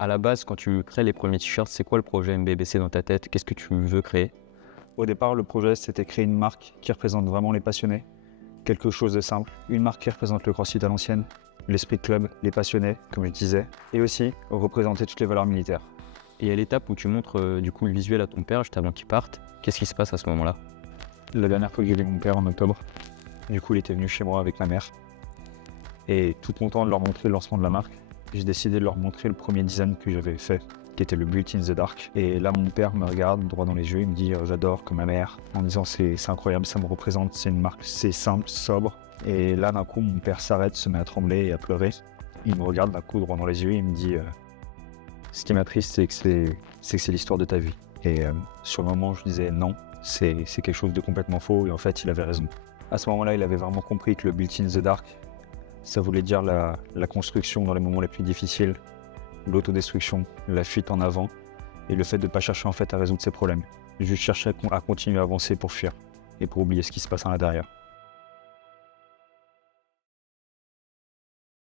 À la base, quand tu crées les premiers t-shirts, c'est quoi le projet MBBC dans ta tête? Qu'est-ce que tu veux créer? Au départ, le projet, c'était créer une marque qui représente vraiment les passionnés. Quelque chose de simple. Une marque qui représente le CrossFit à l'ancienne, l'esprit de club, les passionnés, comme je disais. Et aussi, représenter toutes les valeurs militaires. Et à l'étape où tu montres du coup le visuel à ton père juste avant qu'il parte, qu'est-ce qui se passe à ce moment-là? La dernière fois que j'ai vu mon père en octobre, du coup, il était venu chez moi avec ma mère. Et tout content de leur montrer le lancement de la marque, j'ai décidé de leur montrer le premier design que j'avais fait, qui était le Built in the Dark. Et là, mon père me regarde droit dans les yeux, il me dit j'adore comme ma mère, en disant c'est incroyable, ça me représente, c'est une marque, c'est simple, sobre. Et là, d'un coup, mon père s'arrête, se met à trembler et à pleurer. Il me regarde d'un coup droit dans les yeux, il me dit ce qui m'attriste, c'est que c'est l'histoire de ta vie. Et sur le moment, je disais non, c'est quelque chose de complètement faux, et en fait, il avait raison. À ce moment-là, il avait vraiment compris que le Built in the Dark, ça voulait dire la construction dans les moments les plus difficiles, l'autodestruction, la fuite en avant, et le fait de ne pas chercher en fait à résoudre ses problèmes. Juste chercher à continuer à avancer pour fuir, et pour oublier ce qui se passe à l'intérieur.